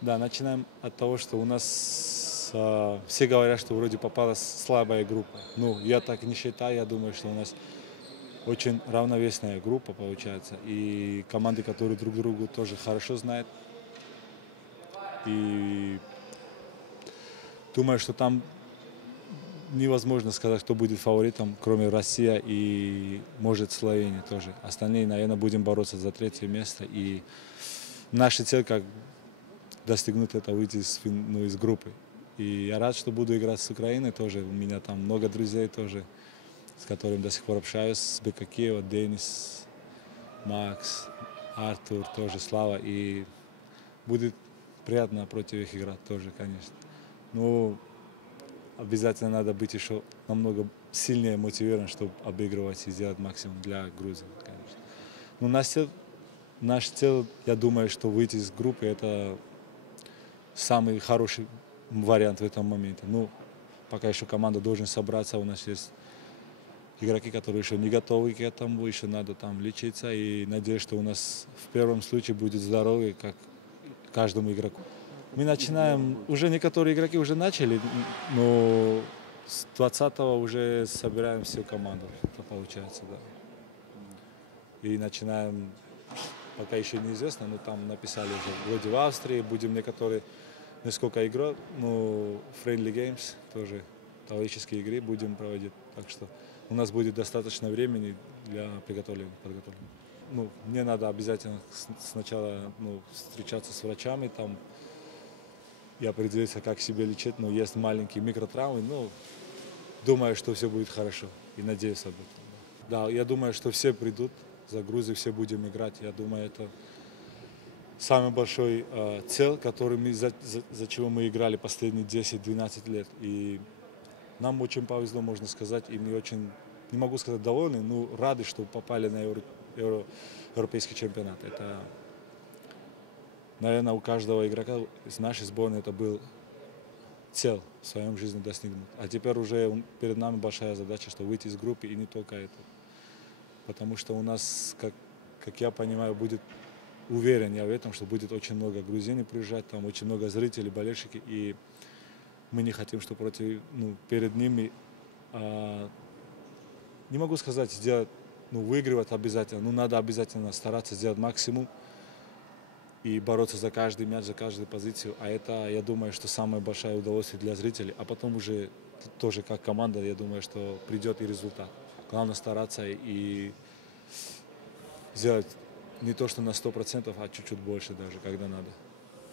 Да, начинаем от того, что у нас э, все говорят, что вроде попалась слабая группа. Ну, я так не считаю, я думаю, что у нас очень равновесная группа получается. И команды, которые друг другу тоже хорошо знают. И думаю, что там невозможно сказать, кто будет фаворитом, кроме России и, может, Словения тоже. Остальные, наверное, будем бороться за третье место. И наша цель, как достигнуть это, выйти из, ну, из группы. И я рад, что буду играть с Украиной тоже. У меня там много друзей тоже, с которыми до сих пор общаюсь. С Бекакиева, Денис, Макс, Артур, тоже Слава. И будет приятно против их играть тоже, конечно. Ну, обязательно надо быть еще намного сильнее мотивирован, чтобы обыгрывать и сделать максимум для Грузии, конечно. Но наш цель, наш цель, я думаю, что выйти из группы – это самый хороший вариант в этом моменте. Ну, пока еще команда должен собраться, у нас есть игроки, которые еще не готовы к этому, еще надо там лечиться. И надеюсь, что у нас в первом случае будет здоровье, как каждому игроку. Мы начинаем, уже некоторые игроки уже начали, но с 20-го уже собираем всю команду, это получается, да. И начинаем, пока еще неизвестно, но там написали уже, вроде в Австрии, будем некоторые, несколько игр, ну, friendly games тоже, товарищеские игры будем проводить, так что у нас будет достаточно времени для приготовления, подготовления. Ну, мне надо обязательно сначала ну, встречаться с врачами, там, и определиться, как себя лечить, но есть маленькие микротравмы, ну, думаю, что все будет хорошо и надеюсь об этом. Да, я думаю, что все придут за Грузию, все будем играть. Я думаю, это самый большой э, цель, который мы, за, за, за чего мы играли последние 10-12 лет. И нам очень повезло, можно сказать, и мы очень, не могу сказать довольны, но рады, что попали на Евро, Евро, европейский чемпионат. Это наверное, у каждого игрока из нашей сборной это был цель в своем жизни достигнуть. А теперь уже перед нами большая задача, что выйти из группы и не только это. Потому что у нас, как, как я понимаю, будет уверен я в этом, что будет очень много грузин приезжать, там очень много зрителей, болельщики, и мы не хотим, что против, ну, перед ними, а, не могу сказать, сделать, ну, выигрывать обязательно, но надо обязательно стараться сделать максимум, и бороться за каждый мяч, за каждую позицию. А это, я думаю, что самое большое удовольствие для зрителей. А потом уже тоже как команда, я думаю, что придет и результат. Главное стараться и сделать не то, что на 100%, а чуть-чуть больше даже, когда надо.